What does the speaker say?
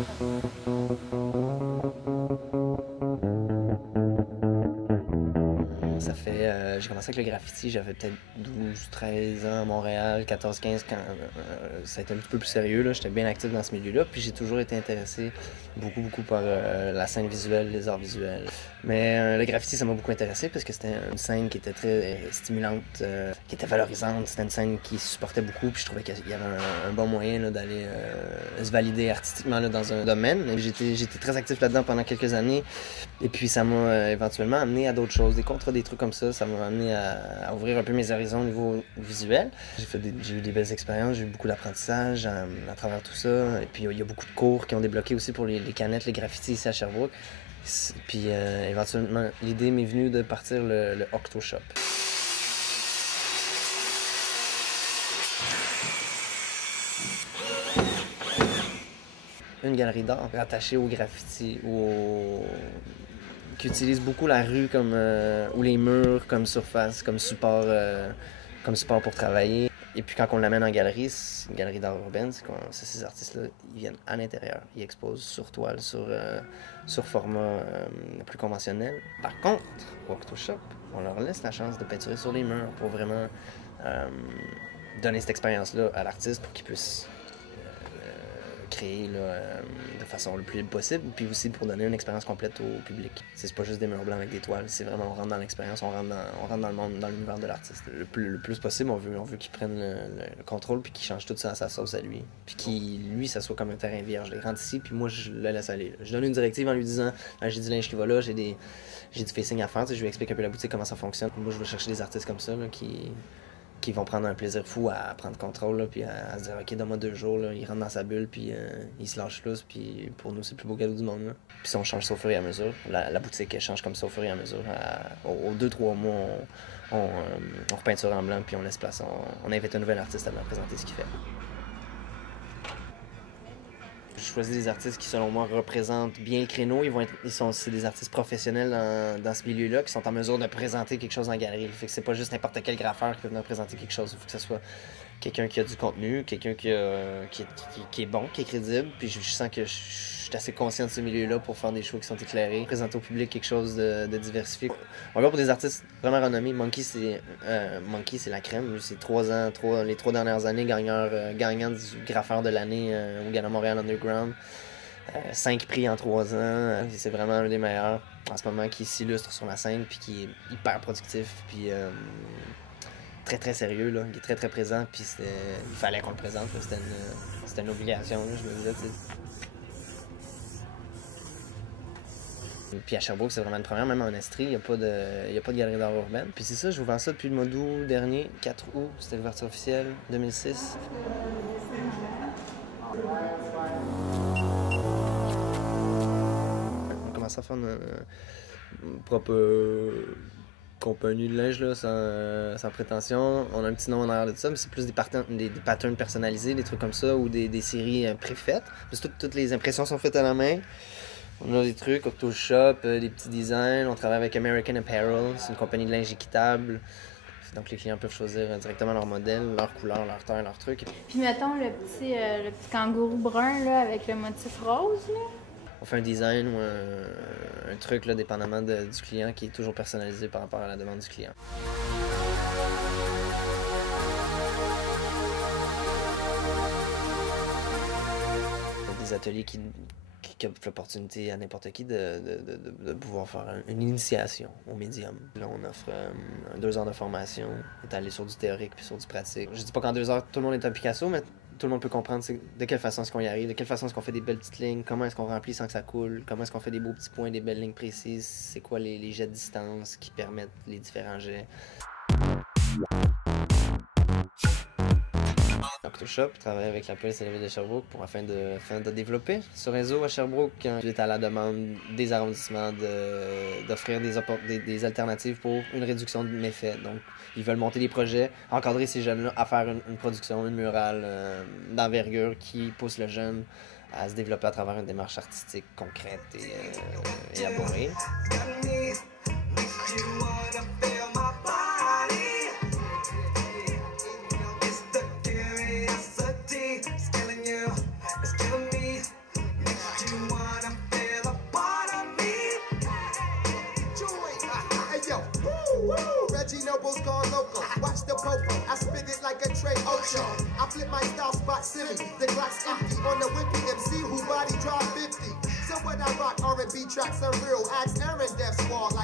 Ça fait, j'ai commencé avec le graffiti, j'avais peut-être 13 ans à Montréal, 15 quand ça a été un petit peu plus sérieux, là. J'étais bien actif dans ce milieu-là, puis j'ai toujours été intéressé beaucoup par la scène visuelle, les arts visuels. Mais le graffiti, ça m'a beaucoup intéressé parce que c'était une scène qui était très stimulante, qui était valorisante, c'était une scène qui supportait beaucoup, puis je trouvais qu'il y avait un bon moyen là, d'aller se valider artistiquement là, dans un domaine. J'étais très actif là-dedans pendant quelques années, et puis ça m'a éventuellement amené à d'autres choses, des contrats, des trucs comme ça m'a amené à ouvrir un peu mes horizons au niveau visuel. J'ai eu des belles expériences, j'ai eu beaucoup d'apprentissage à travers tout ça. Et puis il y a beaucoup de cours qui ont débloqué aussi pour les canettes, les graffitis ici à Sherbrooke. Puis éventuellement, l'idée m'est venue de partir le Octoshop. Une galerie d'art rattachée au graffiti qui utilise beaucoup la rue comme ou les murs comme surface, comme support pour travailler. Et puis quand on l'amène en galerie, c'est une galerie d'art urbaine, ces artistes-là, ils viennent à l'intérieur, ils exposent sur toile, sur format plus conventionnel. Par contre, au Octoshop, on leur laisse la chance de peinturer sur les murs pour vraiment donner cette expérience-là à l'artiste pour qu'il puisse créer là, de façon le plus libre possible, puis aussi pour donner une expérience complète au public. C'est pas juste des murs blancs avec des toiles, c'est vraiment on rentre dans l'expérience, on rentre dans le monde, dans l'univers de l'artiste. Le plus possible, on veut qu'il prenne le contrôle puis qu'il change tout ça à sa sauce à lui. Puis qu'il, lui, ça soit comme un terrain vierge. Il rentre ici, puis moi, je le laisse aller. Je donne une directive en lui disant j'ai du linge qui va là, j'ai du facing à faire, je lui explique un peu la boutique, comment ça fonctionne. Moi, je vais chercher des artistes comme ça là, qui vont prendre un plaisir fou à prendre contrôle, là, puis à se dire « Ok, donne-moi 2 jours, là. » Il rentre dans sa bulle, puis il se lâche lousse, puis pour nous, c'est le plus beau cadeau du monde. Là. Puis on change ça au fur et à mesure. La boutique, elle change comme ça au fur et à mesure. Aux 2-3 mois, on repeinture en blanc, puis on laisse place. On invite un nouvel artiste à venir présenter ce qu'il fait. Je choisis des artistes qui, selon moi, représentent bien le créneau. C'est des artistes professionnels dans ce milieu-là qui sont en mesure de présenter quelque chose en galerie. Fait que c'est pas juste n'importe quel graffeur qui peut venir présenter quelque chose. Il faut que ce soit quelqu'un qui a du contenu, quelqu'un qui est bon, qui est crédible. Puis je sens que je suis assez conscient de ce milieu-là pour faire des shows qui sont éclairés, présenter au public quelque chose de diversifié. On va pour des artistes vraiment renommés. Monkey, c'est la crème. C'est les 3 dernières années gagnant du graffeur de l'année au Gala Montréal Underground. 5 prix en 3 ans. C'est vraiment un des meilleurs en ce moment qui s'illustre sur la scène puis qui est hyper productif. Puis très sérieux, là. Il est très présent, puis il fallait qu'on le présente, c'était une obligation, là, je me disais, t'sais. Puis à Sherbrooke, c'est vraiment une première, même en Estrie, il n'y a pas de galerie d'art urbaine. Puis c'est ça, j'ai ouvert ça depuis le mois d'août dernier, 4 août, c'était l'ouverture officielle, 2006. On commence à faire une propre compagnie de linge, là, sans prétention. On a un petit nom en arrière de ça, mais c'est plus des patterns personnalisés, des trucs comme ça, ou des séries préfaites. Toutes les impressions sont faites à la main. On a des trucs, Octoshop, des petits designs. On travaille avec American Apparel, c'est une compagnie de linge équitable. Donc les clients peuvent choisir directement leur modèle, leur couleur, leur taille, leur truc. Puis mettons le petit kangourou brun là, avec le motif rose, là. On fait un design ou un truc, là, dépendamment du client, qui est toujours personnalisé par rapport à la demande du client. Il y a des ateliers qui offrent l'opportunité à n'importe qui de pouvoir faire une initiation au médium. Là, on offre 2 heures de formation, étalée sur du théorique puis sur du pratique. Je dis pas qu'en 2 heures, tout le monde est un Picasso, mais tout le monde peut comprendre de quelle façon est-ce qu'on y arrive, de quelle façon est-ce qu'on fait des belles petites lignes, comment est-ce qu'on remplit sans que ça coule, comment est-ce qu'on fait des beaux petits points, des belles lignes précises, c'est quoi les jets de distance qui permettent les différents jets. Octoshop travaille avec la police et la ville de Sherbrooke afin de développer ce réseau à Sherbrooke. Suite à la demande des arrondissements d'offrir des alternatives pour une réduction de méfaits. Donc, ils veulent monter des projets, encadrer ces jeunes-là à faire une production, une murale d'envergure qui pousse le jeune à se développer à travers une démarche artistique concrète et élaborée. elbows gone loco. Watch the popo, I spit it like a Trey Ocho. I flip my style spot silly, the Glock's empty. On the whippy MC who body drop 50. So when I rock R&B tracks are real, ask Aaron Death Squad